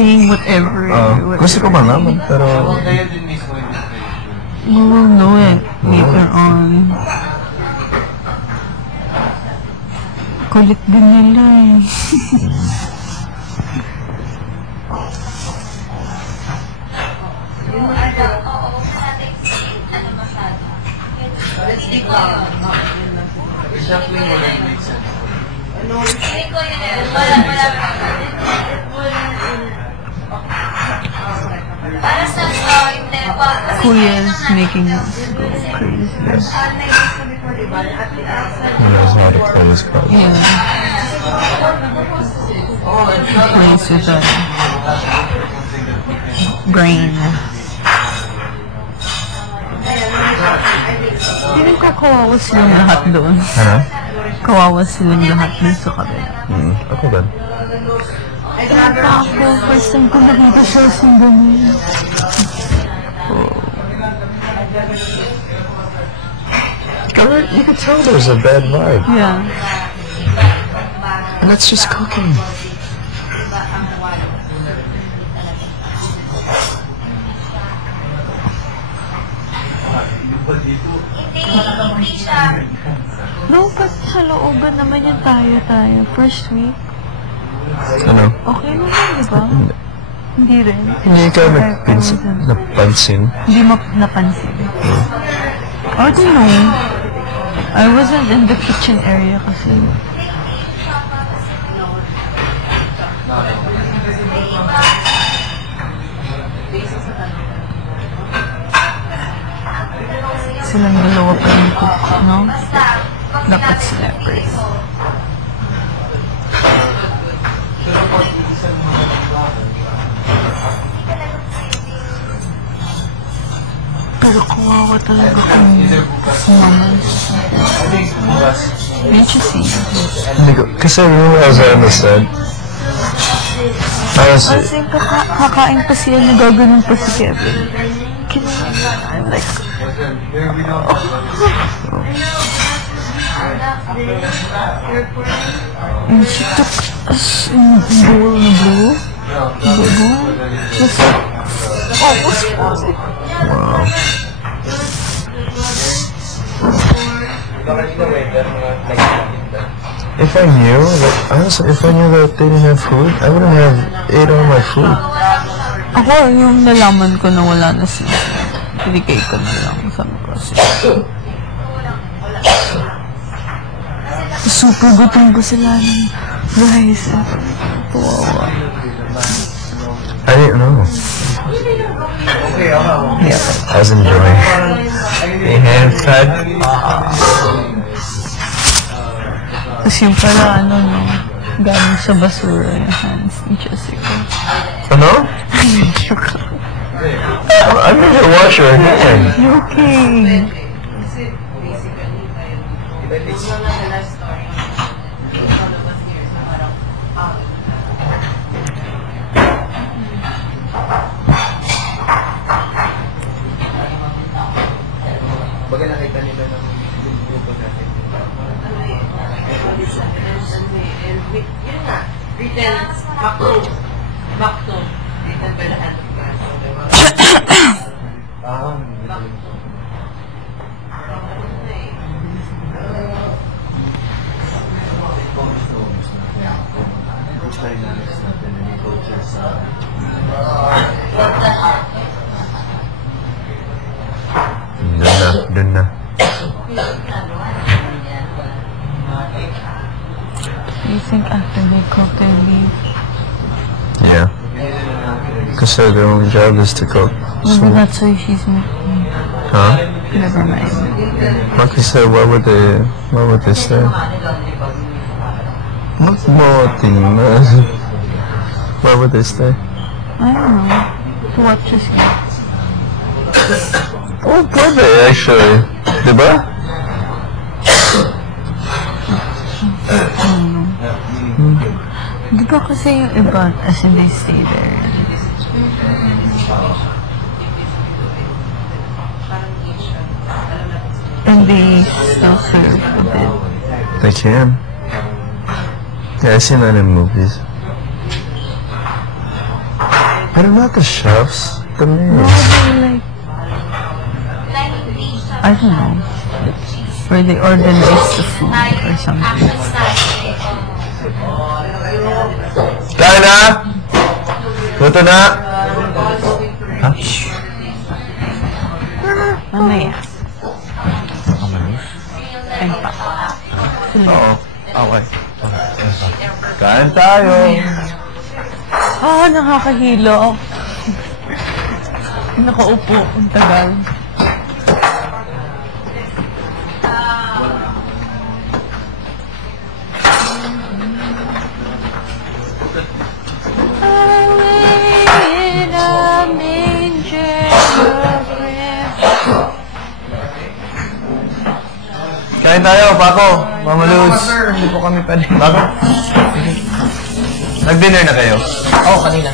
saying whatever. Gusto ko malaman, pero... We will know it later on. Kulit din nila eh. Kuya's making us go crazy. Yes. He knows how to play his cards. Yeah. He plays with a brain. Feeling ko kawawa silang lahat doon. Ano? Kawawa silang lahat dun sa kabila. Ako ba? Napa ako, first time ko nakita siya sa ganun. You could tell there's a bad vibe. Yeah. And that's just cooking. No, but sa looban naman yung tayo. First week. Ano? Okay naman, di ba? Hindi rin. Hindi ka napansin. Hindi mo napansin. I don't know. I wasn't in the kitchen area kasi. Silang dalawa pa yung cook, no? Dapat separate. Pero kawawa talaga kung mamas. Didn't you see? Hindi ko, kasi as I understood. Kasi kakain pa siya, nagaganon pa si Kevin. I'm like... And she took a bowl na blue. Just like... almost falling. Wow. If I knew, like, honestly, if I knew that they didn't have food, I wouldn't have ate all my food. Ako, yung nalaman ko na wala na sila. Pinigay ko na lang. Sabi ko kasi. Super gutom ko sila ng guys. Kawawa. I didn't know. Yeah. I was enjoying the hand fed. Tapos yung pala, no, galing sa basura yung hands ni Jessica. Ano? I need to wash your hand. You okay? Baga nakita nila ng grupo natin. Yun nga, written Makto. Written by the hand of God. Dun na. You think after they cook, they leave? Yeah. Because their only job is to cook. Maybe that's why she's making. Huh? Never mind. Like you said, why would they stay? Why would they stay? I don't know. To watch us eat. Oh, would they actually? Diba? Di ba kasi yung iba, as in they stay there? And they still serve a bit. They can. Yeah, I've seen that in movies. Pero not the chefs. The No, maids. they're like, I don't know, where they organize the food or something. Kain na! Luto na! Ha? Mamaya. Ayun pa. Oo. Okay. Kain tayo. Ah, nakakahilo. Nakaupo. Ang tagal. Kain tayo, Paco. Mama Luz. Hindi po kami pwede. Paco? Nag-dinner na kayo? Oo, kanina.